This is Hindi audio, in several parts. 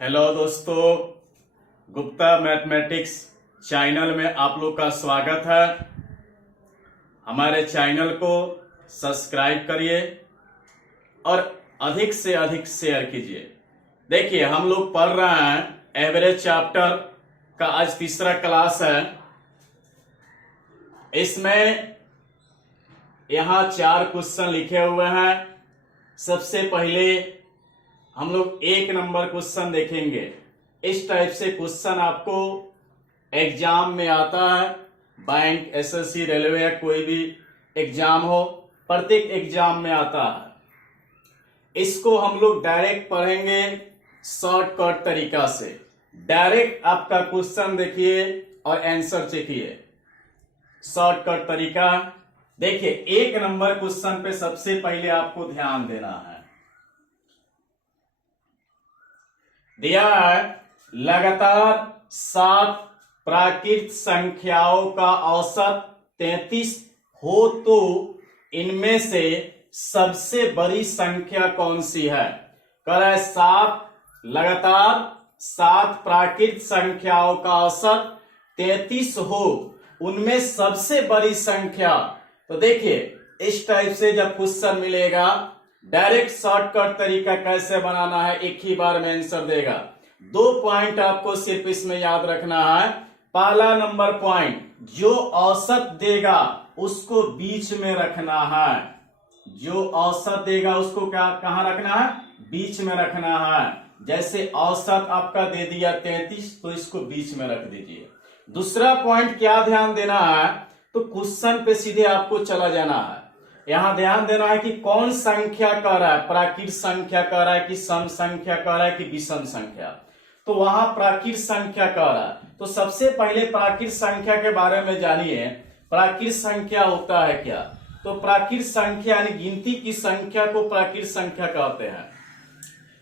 हेलो दोस्तों, गुप्ता मैथमेटिक्स चैनल में आप लोग का स्वागत है। हमारे चैनल को सब्सक्राइब करिए और अधिक से अधिक शेयर कीजिए। देखिए, हम लोग पढ़ रहे हैं एवरेज चैप्टर का, आज तीसरा क्लास है। इसमें यहाँ 4 क्वेश्चन लिखे हुए हैं। सबसे पहले हम लोग 1 नंबर क्वेश्चन देखेंगे। इस टाइप से क्वेश्चन आपको एग्जाम में आता है। बैंक, एसएससी, रेलवे या कोई भी एग्जाम हो, प्रत्येक एग्जाम में आता है। इसको हम लोग डायरेक्ट पढ़ेंगे शॉर्टकट तरीका से। डायरेक्ट आपका क्वेश्चन देखिए और आंसर चेकिए। शॉर्टकट तरीका देखिए। 1 नंबर क्वेश्चन पे सबसे पहले आपको ध्यान देना है। दिया है लगातार 7 प्राकृत संख्याओं का औसत 33 हो तो इनमें से सबसे बड़ी संख्या कौन सी है। कह रहा है लगातार 7 प्राकृत संख्याओं का औसत 33 हो, उनमें सबसे बड़ी संख्या। तो देखिए, इस टाइप से जब क्वेश्चन मिलेगा, डायरेक्ट शॉर्टकट तरीका कैसे बनाना है, एक ही बार में आंसर देगा। 2 पॉइंट आपको सिर्फ इसमें याद रखना है। पहला नंबर पॉइंट, जो औसत देगा उसको बीच में रखना है। जो औसत देगा उसको कहां रखना है? बीच में रखना है। जैसे औसत आपका दे दिया 33, तो इसको बीच में रख दीजिए। दूसरा पॉइंट क्या ध्यान देना है, तो क्वेश्चन पे सीधे आपको चला जाना है। यहां ध्यान देना है कि कौन संख्या कह रहा है, प्राकृत संख्या कह रहा है कि सम संख्या कह रहा है कि विषम संख्या। तो वहां प्राकृत संख्या कह रहा है, तो सबसे पहले प्राकृत संख्या के बारे में जानिए। प्राकृत संख्या होता है क्या? तो प्राकृत संख्या यानी गिनती की संख्या को प्राकृत संख्या कहते हैं।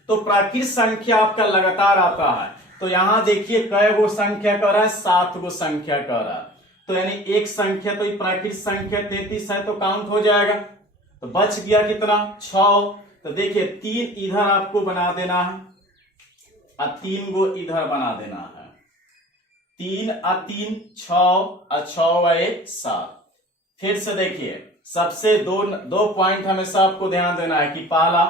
तो प्राकृत संख्या आपका लगातार आता है। तो यहां देखिए कई गो संख्या कह रहा है, 7 गो संख्या कह रहा है। तो यानी एक संख्या, तो प्राकृत संख्या 33 है, तो काउंट हो जाएगा। तो बच गया कितना? 6। तो देखिए 3 इधर आपको बना देना है और 3 गो इधर बना देना है। 3 और 3 6 और 6 और 1 7। फिर से देखिए, सबसे दो पॉइंट हमेशा आपको ध्यान देना है कि पहला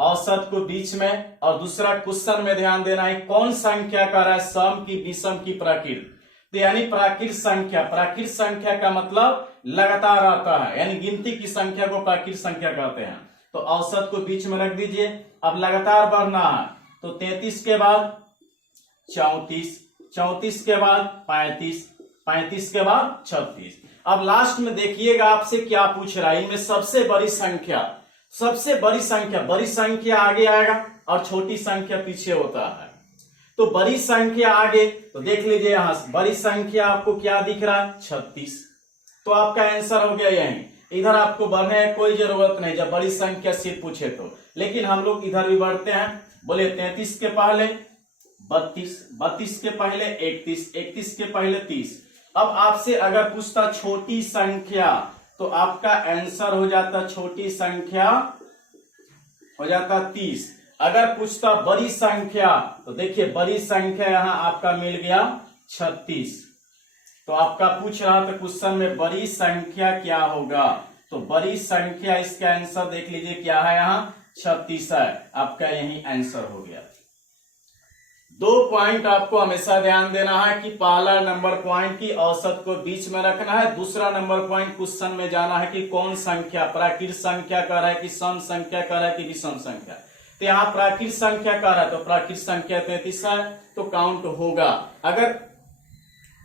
औसत को बीच में, और दूसरा क्वेश्चन में ध्यान देना है कौन संख्या कर रहा है, सम की, विषम की, प्राकृत। तो यानी प्राकृत संख्या, प्राकृत संख्या का मतलब लगातार आता है, यानी गिनती की संख्या को प्राकृत संख्या कहते हैं। तो औसत को बीच में रख दीजिए। अब लगातार बढ़ना है, तो 33 के बाद 34, 34 के बाद 35, 35 के बाद 36। अब लास्ट में देखिएगा आपसे क्या पूछ रहा है, इनमें सबसे बड़ी संख्या। सबसे बड़ी संख्या आगे आएगा और छोटी संख्या पीछे होता है। तो बड़ी संख्या आगे, तो देख लीजिए यहां बड़ी संख्या आपको क्या दिख रहा है? 36। तो आपका आंसर हो गया यही। इधर आपको बढ़ने की कोई जरूरत नहीं जब बड़ी संख्या सिर्फ पूछे तो। लेकिन हम लोग इधर भी बढ़ते हैं। बोले 33 के पहले 32, 32 के पहले 31, 31 के पहले 30। अब आपसे अगर पूछता छोटी संख्या, तो आपका आंसर हो जाता, छोटी संख्या हो जाता 30। अगर पूछता बड़ी संख्या, तो देखिए बड़ी संख्या यहां आपका मिल गया 36। तो आपका पूछ रहा था क्वेश्चन में बड़ी संख्या क्या होगा, तो बड़ी संख्या इसका आंसर देख लीजिए क्या है, यहां 36 है। आपका यही आंसर हो गया। 2 पॉइंट आपको हमेशा ध्यान देना है कि पहला नंबर पॉइंट की औसत को बीच में रखना है। दूसरा नंबर पॉइंट क्वेश्चन में जाना है कि कौन संख्या, प्राकृत संख्या कह रहा है कि सम संख्या कह रहा है कि विषम संख्या। तो यहाँ प्राकृत संख्या कह रहा है, तो प्राकृत संख्या 33 है, तो काउंट होगा। अगर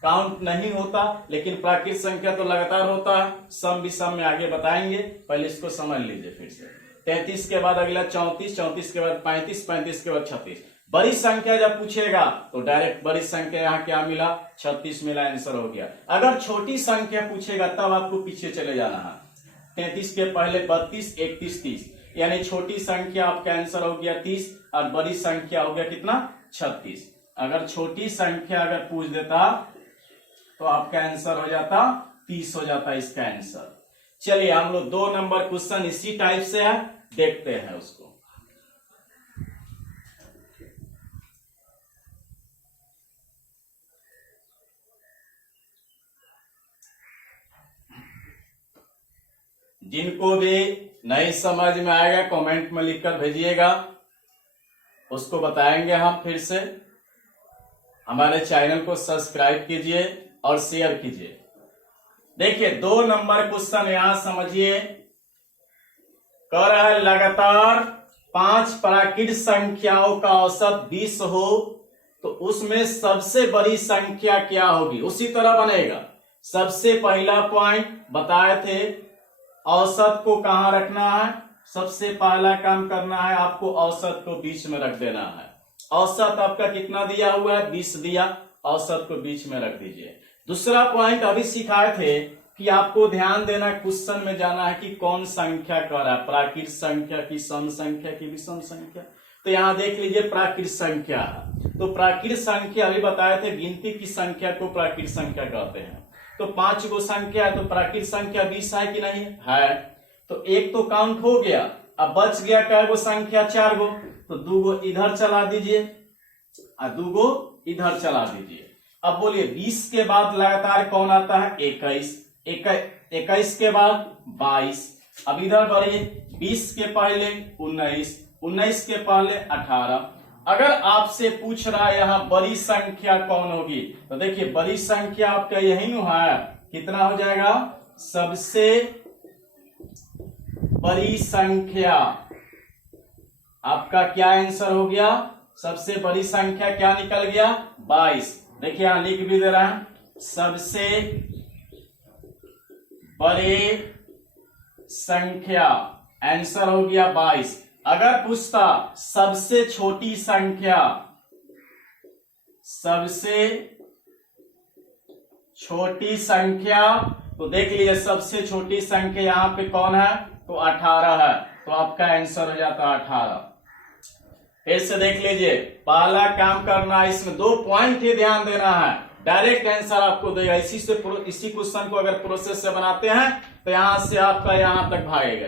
काउंट नहीं होता, लेकिन प्राकृत संख्या तो लगातार होता है, सम विषम में आगे बताएंगे, पहले इसको समझ लीजिए फिर से। 33 के बाद अगला 34, 34 के बाद 35, 35 के बाद 36। बड़ी संख्या जब पूछेगा तो डायरेक्ट बड़ी संख्या यहाँ क्या मिला? 36 मिला, आंसर हो गया। अगर छोटी संख्या पूछेगा तब आपको पीछे चले जाना है। 33 के पहले 32, 31, 30, यानी छोटी संख्या आपका आंसर हो गया 30 और बड़ी संख्या हो गया कितना? 36। अगर छोटी संख्या अगर पूछ देता तो आपका आंसर हो जाता 30 हो जाता इसका आंसर। चलिए हम लोग 2 नंबर क्वेश्चन इसी टाइप से है, देखते हैं उसको। जिनको भी नहीं समझ में आएगा कमेंट में लिखकर भेजिएगा, उसको बताएंगे हम फिर से। हमारे चैनल को सब्सक्राइब कीजिए और शेयर कीजिए। देखिए 2 नंबर क्वेश्चन यहां समझिए। कह रहा है लगातार 5 प्राकृत संख्याओं का औसत 20 हो तो उसमें सबसे बड़ी संख्या क्या होगी। उसी तरह बनेगा। सबसे पहला पॉइंट बताए थे, औसत को कहां रखना है। सबसे पहला काम करना है आपको औसत को बीच में रख देना है। औसत आपका कितना दिया हुआ है, 20 दिया, औसत को बीच में रख दीजिए। दूसरा पॉइंट अभी सिखाए थे कि आपको ध्यान देना, क्वेश्चन में जाना है कि कौन संख्या कर रहा है, प्राकृत संख्या की, सम संख्या की, विषम संख्या। तो यहाँ देख लीजिए प्राकृत संख्या है। तो प्राकृत संख्या अभी बताए थे, गिनती की संख्या को प्राकृत संख्या कहते हैं। तो 5 गो संख्या है तो प्राकृत संख्या 20 है कि नहीं है। तो एक तो काउंट हो गया। अब बच गया क्या गो संख्या, 4 गो। तो 2 गो इधर चला दीजिए और 2 गो इधर चला दीजिए। अब बोलिए 20 के बाद लगातार कौन आता है, 21। 21 के बाद 22। अब इधर बढ़िए, 20 के पहले 19, 19 के पहले 18। अगर आपसे पूछ रहा है यहाँ बड़ी संख्या कौन होगी, तो देखिए बड़ी संख्या आपका यही नु है। कितना हो जाएगा, सबसे बड़ी संख्या आपका क्या आंसर हो गया, सबसे बड़ी संख्या क्या निकल गया, 22। देखिए यहां लिख भी दे रहा है, सबसे बड़े संख्या आंसर हो गया 22। अगर पूछता सबसे छोटी संख्या, सबसे छोटी संख्या, तो देख लीजिए सबसे छोटी संख्या यहां पे कौन है, तो 18 है। तो आपका आंसर हो जाता है 18। फिर से देख लीजिए, पहला काम करना है, इसमें 2 पॉइंट ही ध्यान देना है, डायरेक्ट आंसर आपको देगा। इसी क्वेश्चन को अगर प्रोसेस से बनाते हैं तो यहां से आपका यहां तक भागेगा।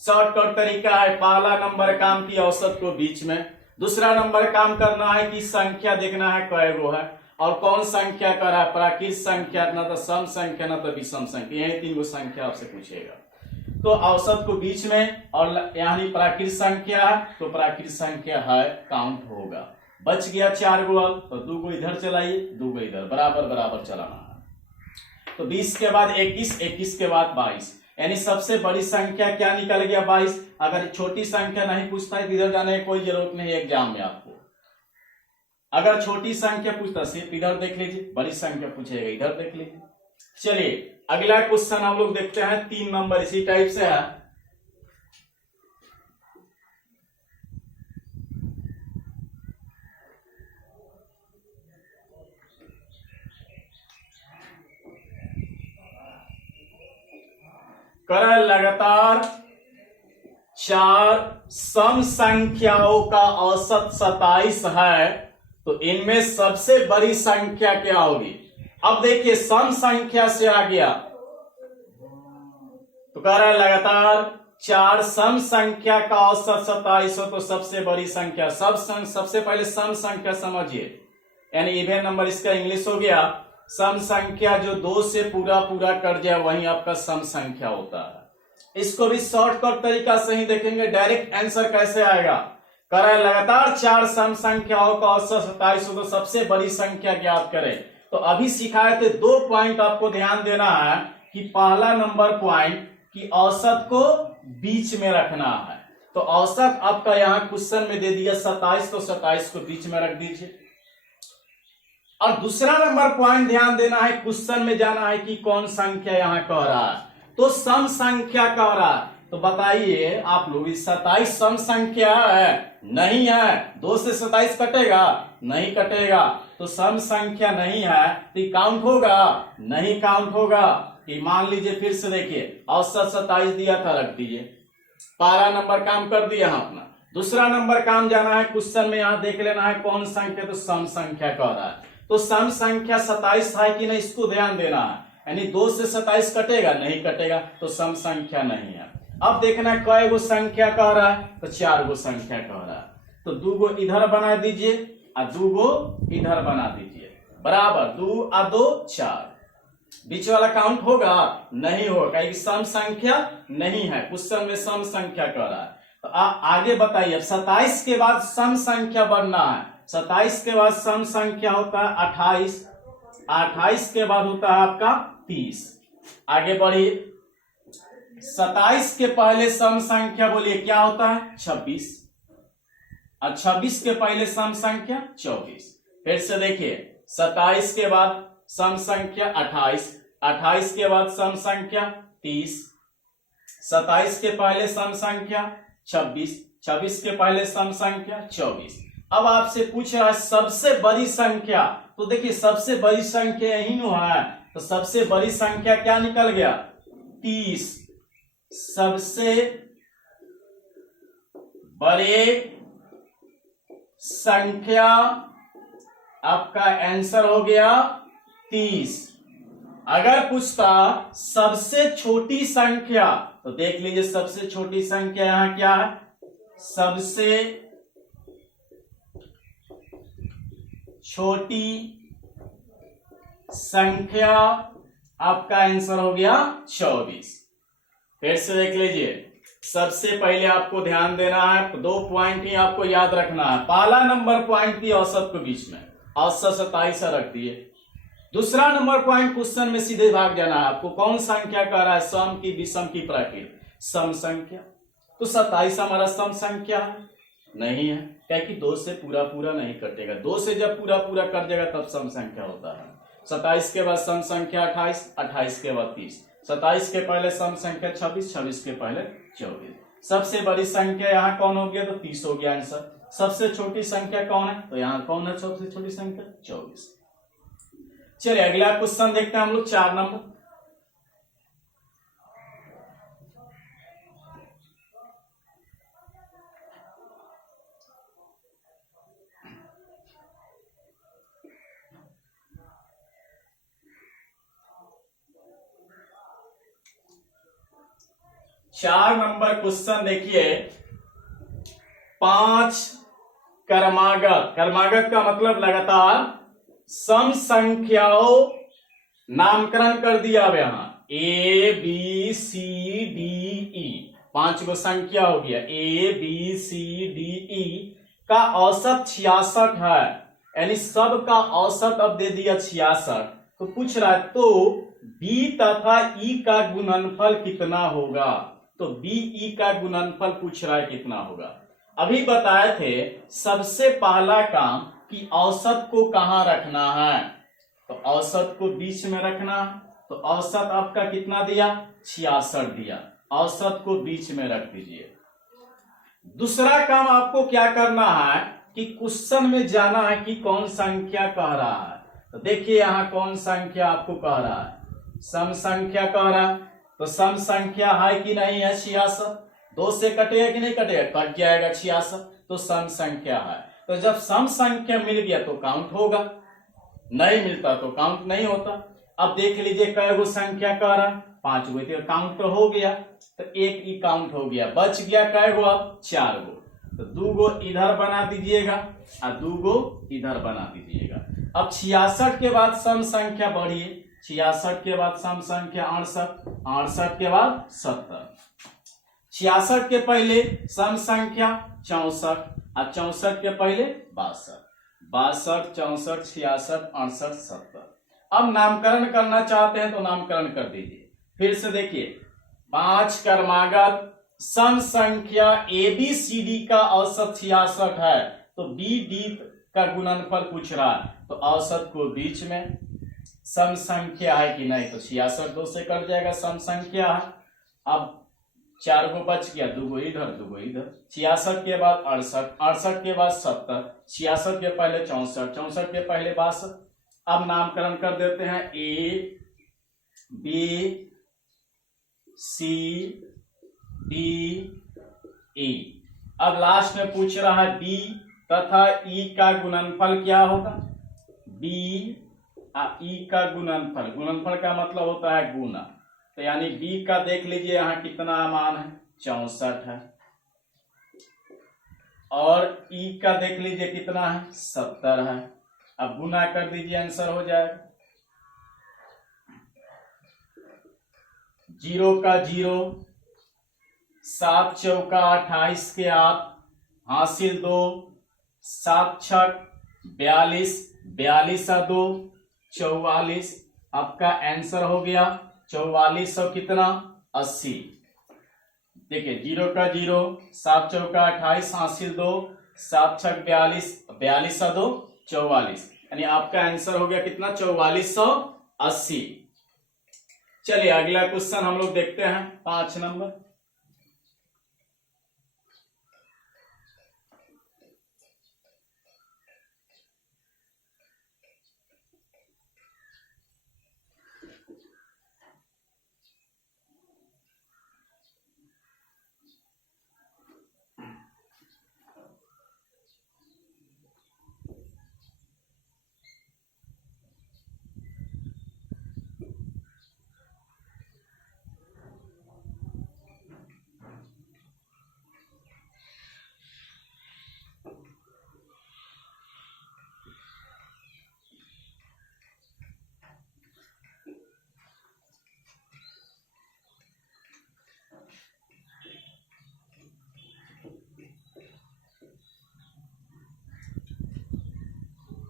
शॉर्टकट तरीका है, पहला नंबर काम की औसत को बीच में, दूसरा नंबर काम करना है कि संख्या देखना है कै गो है और कौन संख्या कर रहा है, प्राकृत संख्या, ना तो सम संख्या ना तो विषम संख्या, यही 3 गो संख्या आपसे पूछेगा। तो औसत को बीच में और यानी प्राकृत संख्या है तो प्राकृत संख्या है, काउंट होगा। बच गया 4 गो, अब तो 2 गो इधर चलाइए, 2 गो इधर, बराबर बराबर चलाना है। तो 20 के बाद 21, 21 के बाद 22, यानी सबसे बड़ी संख्या क्या निकल गया, 22। अगर छोटी संख्या नहीं पूछता है इधर जाने की कोई जरूरत नहीं है एग्जाम में आपको। अगर छोटी संख्या पूछता सिर्फ इधर देख लीजिए, बड़ी संख्या पूछेगा इधर देख लीजिए। चलिए अगला क्वेश्चन हम लोग देखते हैं, 3 नंबर इसी टाइप से है। कर लगातार 4 सम संख्याओं का औसत 27 है तो इनमें सबसे बड़ी संख्या क्या होगी। अब देखिए सम संख्या से आ गया तो कह रहा है लगातार 4 सम संख्या का औसत 27 हो तो सबसे बड़ी संख्या। सबसे पहले सम संख्या समझिए, यानी इवन नंबर, इसका इंग्लिश हो गया सम संख्या, जो 2 से पूरा कर जाए वही आपका सम संख्या होता है। इसको भी शॉर्टकट तरीका से ही देखेंगे, डायरेक्ट आंसर कैसे आएगा। कह रहा है लगातार 4 सम संख्याओं का औसत 27 हो तो सबसे बड़ी संख्या ज्ञात करें। तो अभी सिखाए थे 2 पॉइंट आपको ध्यान देना है कि पहला नंबर पॉइंट कि औसत को बीच में रखना है। तो औसत आपका यहां क्वेश्चन में दे दिया 27, तो 27 को बीच में रख दीजिए। और दूसरा नंबर पॉइंट ध्यान देना है, क्वेश्चन में जाना है कि कौन संख्या यहां कह रहा है, तो सम संख्या कह रहा है। तो बताइए आप लोग, 27 सम संख्या है, नहीं है। 2 से 27 कटेगा, नहीं कटेगा। तो सम संख्या नहीं है तो काउंट होगा, नहीं काउंट होगा। कि मान लीजिए फिर से देखिए, औसत 27 दिया था, रख दीजिए। पहला नंबर काम कर दिया अपना। दूसरा नंबर काम जाना है, क्वेश्चन में यहां देख लेना है कौन संख्या, तो सम संख्या कह रहा है। तो सम संख्या 27 है कि नहीं, इसको ध्यान देना है। यानी 2 से 27 कटेगा, नहीं कटेगा, तो सम संख्या नहीं है। अब देखना है कै गो संख्या कह रहा है, तो 4 गो संख्या कह रहा है। तो 2 गो इधर बना दीजिए और 2 गो इधर बना दीजिए, बराबर 2 और 2 4। बीच वाला काउंट होगा? नहीं होगा, क्योंकि सम संख्या नहीं है, क्वेश्चन में सम संख्या कह रहा है। तो आगे बताइए, 27 के बाद सम संख्या बनना है। 27 के बाद सम संख्या होता है 28, 28 के बाद होता है आपका 30। आगे बढ़िए, 27 के पहले सम संख्या बोलिए क्या होता है? 26, और 26 के पहले सम संख्या 24। फिर से देखिए, 27 के बाद सम संख्या 28, 28 के बाद सम संख्या 30, 27 के पहले सम संख्या 26, 26 के पहले सम संख्या 24। अब आपसे पूछ रहा है सबसे बड़ी संख्या, तो देखिए सबसे बड़ी संख्या यही नो है, तो सबसे बड़ी संख्या क्या निकल गया? 30। सबसे बड़े संख्या आपका आंसर हो गया 30। अगर पूछता सबसे छोटी संख्या, तो देख लीजिए सबसे छोटी संख्या यहां क्या है? सबसे छोटी संख्या आपका आंसर हो गया 24। फिर से देख लीजिए, सबसे पहले आपको ध्यान देना है, 2 पॉइंट ही आपको याद रखना है। पहला नंबर पॉइंट थी औसत के बीच में, औसत 27 रख दिए। दूसरा नंबर पॉइंट क्वेश्चन में सीधे भाग जाना है आपको, कौन संख्या कह रहा है? सम की विषम की प्राकृत सम संख्या। तो 27 हमारा सम संख्या है? नहीं है, क्योंकि 2 से पूरा पूरा नहीं कटेगा। 2 से जब पूरा पूरा कट जाएगा तब सम संख्या होता है। 27 के बाद सम संख्या 28, 28 के बाद 30, 27 के पहले सम संख्या 26, 26 के पहले 24। सबसे बड़ी संख्या यहाँ कौन हो गया? तो 30 हो गया आंसर। सबसे छोटी संख्या कौन है? तो यहाँ कौन है सबसे छोटी संख्या? 24। चलिए अगला क्वेश्चन देखते हैं हम लोग, 4 नंबर। चार नंबर क्वेश्चन देखिए, 5 क्रमागत, क्रमागत का मतलब लगातार सम संख्याओं नामकरण कर दिया अब यहां A B C D E, 5 गो संख्या हो गया, A B C D E का औसत 66 है, यानी सब का औसत अब दे दिया 66। तो पूछ रहा है तो बी तथा ई का गुणनफल कितना होगा? तो बी ई का गुणनफल पूछ रहा है कितना होगा। अभी बताए थे सबसे पहला काम कि औसत को कहां रखना है, तो औसत को बीच में रखना है। तो औसत आपका कितना दिया? 66 दिया, औसत को बीच में रख दीजिए। दूसरा काम आपको क्या करना है कि क्वेश्चन में जाना है कि कौन संख्या कह रहा है। तो देखिए यहां कौन संख्या आपको कह रहा है? सम संख्या कह रहा है। तो सम संख्या है कि नहीं है? 66। 2 से कटेगा कि नहीं कटेगा? कट जाएगा 66, तो सम संख्या है। तो जब सम संख्या मिल गया तो काउंट होगा, नहीं मिलता तो काउंट नहीं होता। अब देख लीजिए कै गो संख्या कह रहा? 5 गो, तो काउंट तो हो गया, तो 1 ही काउंट हो गया, बच गया कै गो? अब 4 गो। तो 2 गो इधर बना दीजिएगा और 2 गो इधर बना दीजिएगा। अब 66 के बाद सम संख्या बढ़िए, 66 के बाद सम संख्या 68, 68 के बाद 70, 66 के पहले सम संख्या 64 और 64 के पहले 62, 62, 64, 66, 68, 70। अब नामकरण करना चाहते हैं तो नामकरण कर दीजिए। फिर से देखिए, 5 क्रमागत सम संख्या ए बी सी डी का औसत 66 है, तो बी डी का गुणनफल पूछ रहा है, तो औसत को बीच में, सम संख्या है कि नहीं? तो 66 2 से कट जाएगा, सम संख्या है। अब 4 गो बच गया, 2 गो इधर 2 गो इधर। 66 के बाद 68, 68 के बाद 70, 66 के पहले 64, 64 के पहले 62। अब नामकरण कर देते हैं A B C D E. अब लास्ट में पूछ रहा है बी तथा ई का गुणनफल क्या होगा? बी ई का गुणनफल, गुणनफल का मतलब होता है गुना। तो यानी बी का देख लीजिए यहां कितना मान है? 64 है, और ई का देख लीजिए कितना है? 70 है। अब गुना कर दीजिए, आंसर हो जाएगा। 0 का 0, 7 चौका 28 के 8 हासिल 2, 7 छक 42, 42 और 2 44। आपका आंसर हो गया 44 और कितना 80। देखिए 0 का 0, 7 चौका 28 हासिल 2, 7 छक 42, 42 और 2 44, यानी आपका आंसर हो गया कितना 4480। चलिए अगला क्वेश्चन हम लोग देखते हैं 5 नंबर।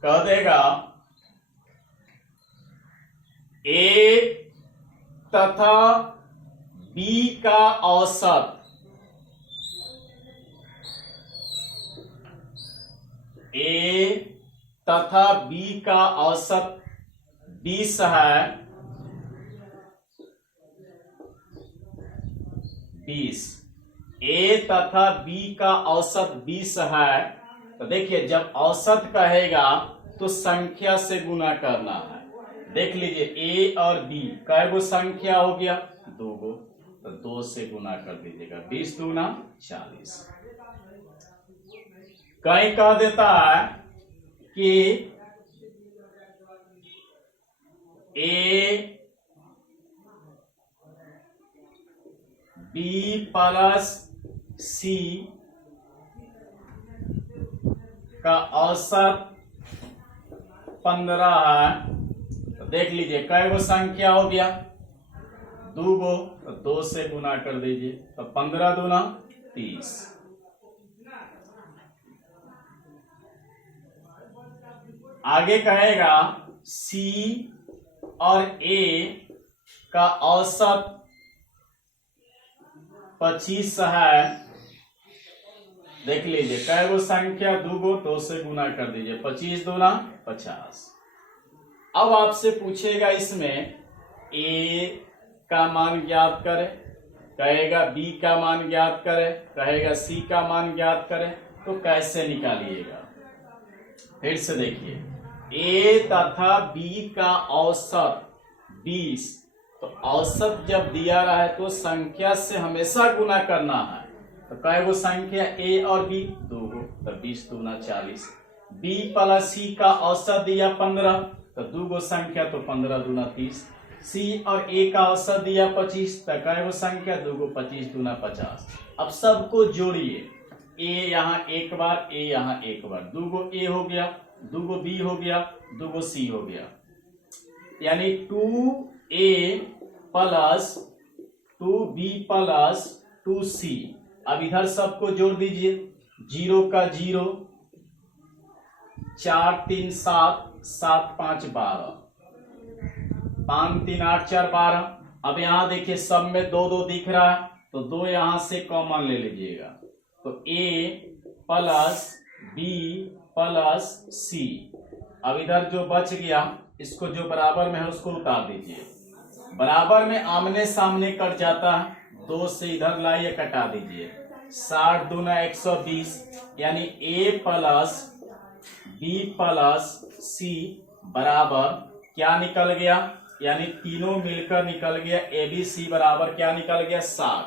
कह देगा ए तथा बी का औसत ए तथा बी का औसत 20 है, 20। ए तथा बी का औसत 20 है, तो देखिए जब औसत कहेगा तो संख्या से गुना करना है। देख लीजिए ए और बी कै गो संख्या हो गया 2 गो, तो 2 से गुना कर दीजिएगा, 20 दूना 40। कहीं कह देता है कि ए बी प्लस सी का औसत 15 है, तो देख लीजिए कै गो संख्या हो गया 2 गो, तो 2 से गुना कर दीजिए, तो 15 दूना 30। आगे कहेगा सी और ए का औसत 25 है, देख लीजिए कै गो संख्या 2 गो, 2 से गुना कर दीजिए, 25 दूना 50। अब आपसे पूछेगा इसमें ए का मान ज्ञात करें, कहेगा बी का मान ज्ञात करें, कहेगा सी का मान ज्ञात करें, तो कैसे निकालिएगा। फिर से देखिए ए तथा बी का औसत 20, तो औसत जब दिया रहा है तो संख्या से हमेशा गुना करना है, तो कै गो संख्या ए और बी 2 गो, तो 20 दूना 40। बी प्लस सी का औसत दिया 15, तो 2 गो संख्या, तो 15 दूना 30। सी और ए का औसत दिया 25, तो कै गो संख्या 2 गो, 25 दूना 50। अब सबको जोड़िए, ए यहाँ एक बार, ए यहाँ एक बार, 2 गो ए हो गया, 2 गो बी हो गया, 2 गो सी हो गया, यानी 2a plus 2b plus 2c। अब इधर सबको जोड़ दीजिए, 0 का 0, 4 3 7, 7 5 12, 5 3 8 4 12। अब यहाँ देखिए सब में 2 2 दिख रहा है, तो 2 यहां से कॉमन ले लीजिएगा, तो a plus b plus c। अब इधर जो बच गया इसको जो बराबर में है उसको उतार दीजिए, बराबर में आमने सामने कट जाता है, 2 से इधर लाइए कटा दीजिए, 60 दूना 120, यानी a plus b plus c बराबर क्या निकल गया, यानी तीनों मिलकर निकल गया ए बी सी बराबर क्या निकल गया 60।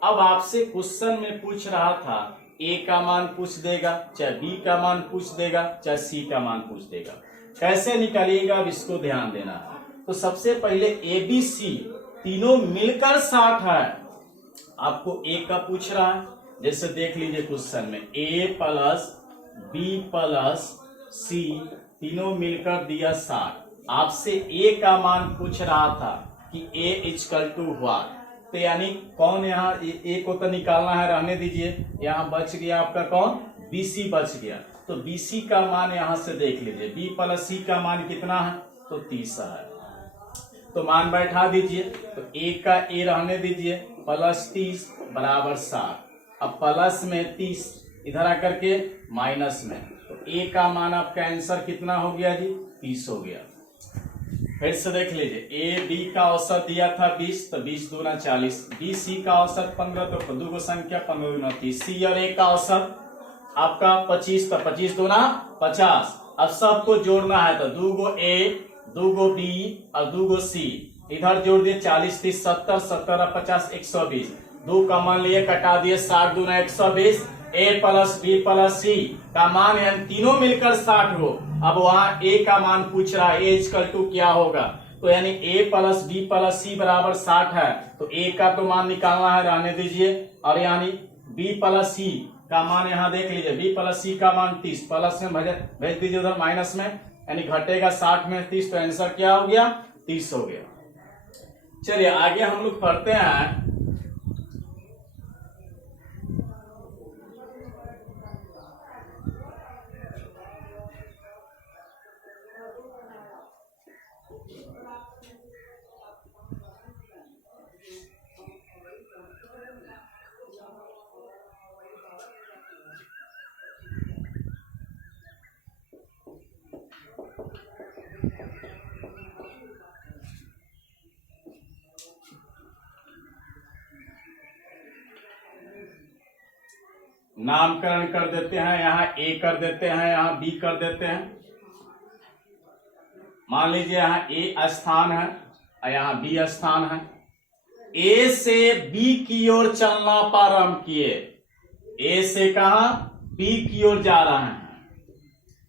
अब आपसे क्वेश्चन में पूछ रहा था ए का मान पूछ देगा, चाहे बी का मान पूछ देगा, चाहे सी का मान पूछ देगा, कैसे निकालिएगा अब इसको ध्यान देना है। तो सबसे पहले ए बी सी तीनों मिलकर 60 है, आपको ए का पूछ रहा है, जैसे देख लीजिए क्वेश्चन में ए प्लस बी प्लस सी तीनों मिलकर दिया 60। आपसे ए का मान पूछ रहा था कि ए इक्वल टू व्हाट, तो यानी कौन यहाँ ए को तो निकालना है, रहने दीजिए। यहाँ बच गया आपका कौन, BC बच गया। तो BC का मान यहां से देख लीजिए, B प्लस C का मान कितना है, तो 30 है। तो मान बैठा दीजिए, तो A का A रहने दीजिए, प्लस 30 बराबर 60। अब प्लस में 30 इधर आकर के माइनस में, तो A का मान आपका आंसर कितना हो गया जी, 30 हो गया। फिर से देख लीजिए, A B का औसत दिया था 20, तो 20 दूना 40, B C का औसत 15, तो दो संख्या 15 दूना 30, C और A का औसत आपका 25, तो 25 दूना 50। अब सबको जोड़ना है, तो 2 गो A 2 गो B और 2 गो C, इधर जोड़ दिए 40 30 70, 70 और 50 120, 2 कॉमन लिए कटा दिए, 60 दूना 120, A plus B plus C का मान यानी तीनों मिलकर 60 हो। अब वहां A का मान पूछ रहा है, A इक्वल टू क्या होगा, तो यानी A plus B plus C बराबर 60 है, तो A का तो मान निकालना है, रहने दीजिए। और यानी B प्लस C का मान यहाँ देख लीजिए, B प्लस C का मान 30, प्लस में भेज दीजिए उधर माइनस में, यानी घटेगा 60 में 30, तो आंसर क्या हो गया, 30 हो गया। चलिए आगे हम लोग पढ़ते हैं। नामकरण कर देते हैं, यहाँ A कर देते हैं, यहाँ B कर देते हैं। मान लीजिए यहाँ A स्थान है और यहाँ B स्थान है। A से B की ओर चलना प्रारंभ किए, A से कहा B की ओर जा रहे हैं।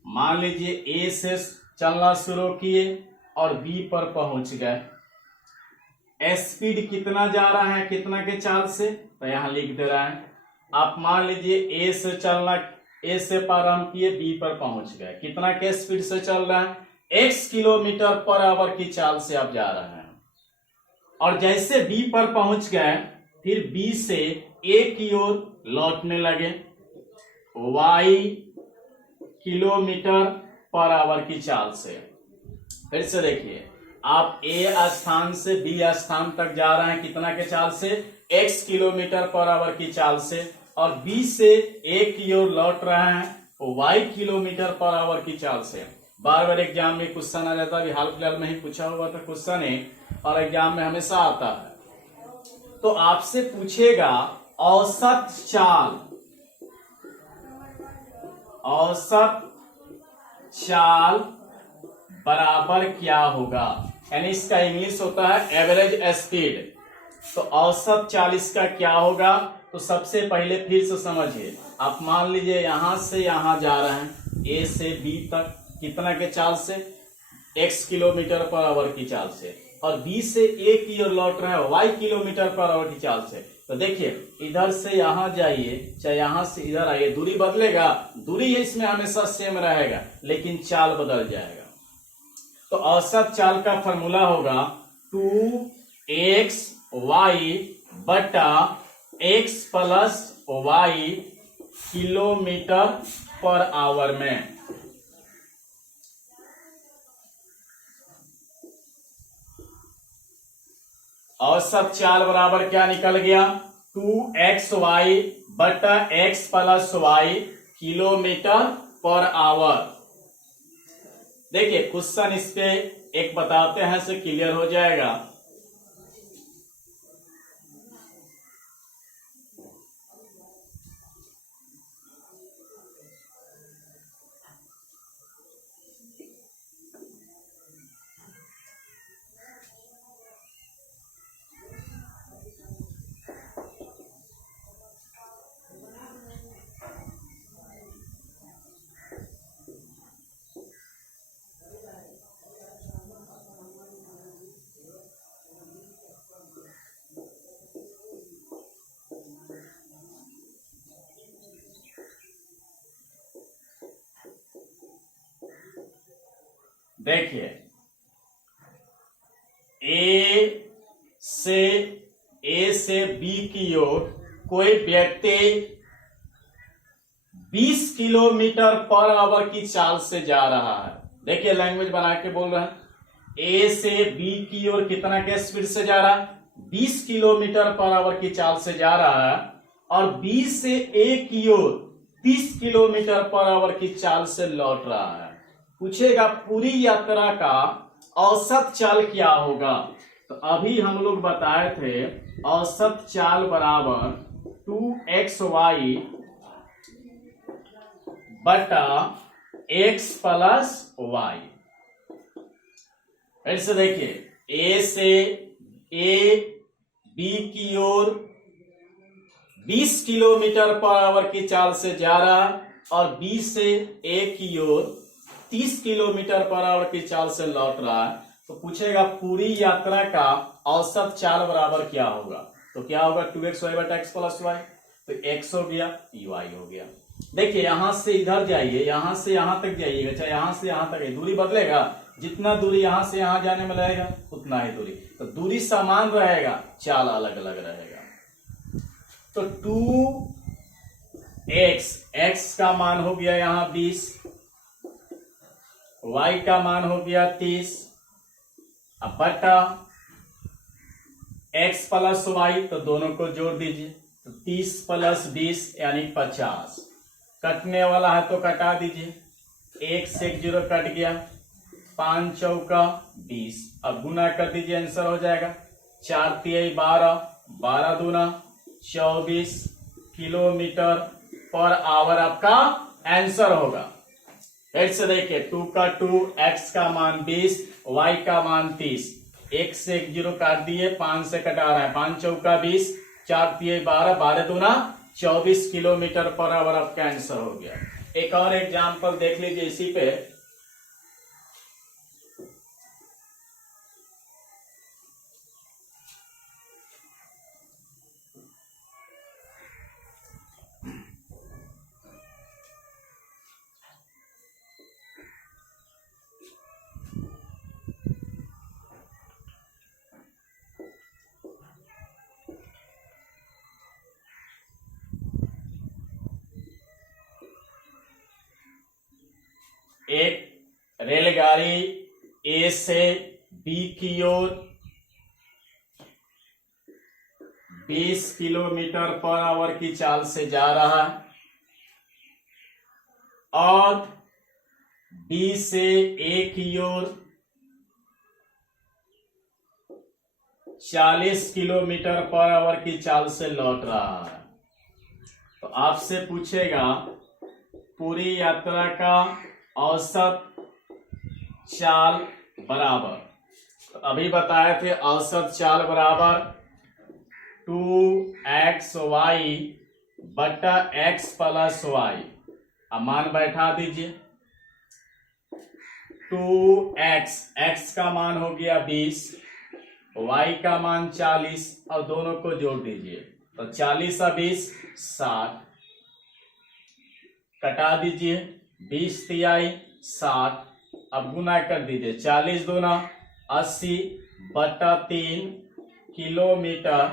मान लीजिए A से चलना शुरू किए और B पर पहुंच गए। स्पीड कितना जा रहा है, कितना के चाल से, तो यहां लिख दे रहा है। आप मान लीजिए A से चलना, A से प्रारंभ किए B पर पहुंच गए, कितना के स्पीड से चल रहा है, x किलोमीटर पर आवर की चाल से आप जा रहे हैं। और जैसे B पर पहुंच गए, फिर B से A की ओर लौटने लगे, y किलोमीटर पर आवर की चाल से। फिर से देखिए, आप A स्थान से B स्थान तक जा रहे हैं, कितना के चाल से, x किलोमीटर पर आवर की चाल से, और B से A की ओर लौट रहे हैं, y किलोमीटर पर आवर की चाल से। बार बार एग्जाम में क्वेश्चन आ जाता है, हाल फिलहाल में ही पूछा हुआ था क्वेश्चन है, और एग्जाम में हमेशा आता है। तो आपसे पूछेगा औसत चाल, औसत चाल बराबर क्या होगा, यानी इसका इंग्लिश होता है एवरेज स्पीड। तो औसत चाल इसका क्या होगा, तो सबसे पहले फिर से समझिए, आप मान लीजिए यहां से यहां जा रहे हैं, A से B तक, कितना के चाल से, x किलोमीटर पर आवर की चाल से, और B से A की ओर लौट रहे हैं, y किलोमीटर पर आवर की चाल से। तो देखिए, इधर से यहां जाइए, चाहे यहां से इधर आइए, दूरी बदलेगा, दूरी इसमें हमेशा सेम रहेगा, लेकिन चाल बदल जाएगा। तो औसत चाल का फॉर्मूला होगा 2xy बटा x plus y kilometre per hour में। औसत चाल बराबर क्या निकल गया, 2xy बटा x plus y kilometre per hour. देखिए क्वेश्चन इस पे एक बताते हैं, से क्लियर हो जाएगा। देखिए A से बी की ओर कोई व्यक्ति 20 किलोमीटर पर आवर की चाल से जा रहा है। देखिए लैंग्वेज बना के बोल रहे हैं, ए से बी की ओर कितना के स्पीड से जा रहा है, 20 किलोमीटर पर आवर की चाल से जा रहा है, और बी से ए की ओर 30 किलोमीटर पर आवर की चाल से लौट रहा है। पूछेगा पूरी यात्रा का औसत चाल क्या होगा। तो अभी हम लोग बताए थे औसत चाल बराबर 2xy बटा x प्लस वाई। फिर से देखिए, ए से ए बी की ओर 20 किलोमीटर पर आवर की चाल से जा रहा है, और बी से ए की ओर 30 किलोमीटर पर आवर की चाल से लौट रहा है। तो पूछेगा पूरी यात्रा का औसत चाल बराबर क्या होगा। तो क्या होगा, 2xy बटा x प्लस वाई। तो x हो गया, y हो गया। देखिए यहां से इधर जाइए, यहां से यहां तक जाइएगा, चाहे यहां से यहां तक, दूरी बदलेगा, जितना दूरी यहां से यहां जाने में लगेगा उतना ही दूरी, तो दूरी समान रहेगा, चाल अलग अलग रहेगा। तो 2x का मान हो गया यहां 20, y का मान हो गया 30, अब बटा x प्लस वाई, तो दोनों को जोड़ दीजिए, तो 30 प्लस 20 यानी 50। कटने वाला है तो कटा दीजिए, 1 से 1 0 कट गया, 5 चौका 20, अब गुना कर दीजिए, आंसर हो जाएगा 4 तिहाई 12, 12 दूना 24 किलोमीटर पर आवर आपका आंसर होगा। फिर से देखिए, 2 का 2, x का मान 20, y का मान 30, 1 से 1 0 काट दिए, 5 से कटा रहा है, 5 चौका 20, 4 तिहाई 12, 12 दूना 24 किलोमीटर पर आवर आपका आंसर हो गया। एक और एग्जाम्पल देख लीजिए इसी पे। एक रेलगाड़ी ए से बी की ओर 20 किलोमीटर पर आवर की चाल से जा रहा है, और बी से ए की ओर 40 किलोमीटर पर आवर की चाल से लौट रहा है। तो आपसे पूछेगा पूरी यात्रा का औसत चाल बराबर, तो अभी बताए थे औसत चाल बराबर 2xy बटा x प्लस वाई। अब मान बैठा दीजिए, 2x, x का मान हो गया 20, y का मान 40, और दोनों को जोड़ दीजिए, तो 40 और 20 60, कटा दीजिए, 20 तिहाई 60, अब गुना कर दीजिए, 40 दूना 80 बटा 3 किलोमीटर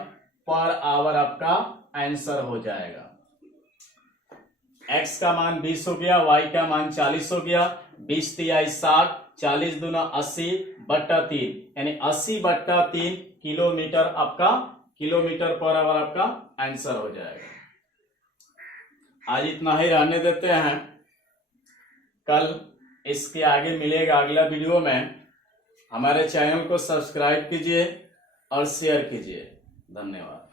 पर आवर आपका आंसर हो जाएगा। x का मान 20 हो गया, y का मान 40 हो गया, 20 तिहाई 60, 40 दूना 80 बटा 3, यानी 80 बटा 3 किलोमीटर आपका, किलोमीटर पर आवर आपका आंसर हो जाएगा। आज इतना ही रहने देते हैं, कल इसके आगे मिलेगा अगला वीडियो में। हमारे चैनल को सब्सक्राइब कीजिए और शेयर कीजिए। धन्यवाद।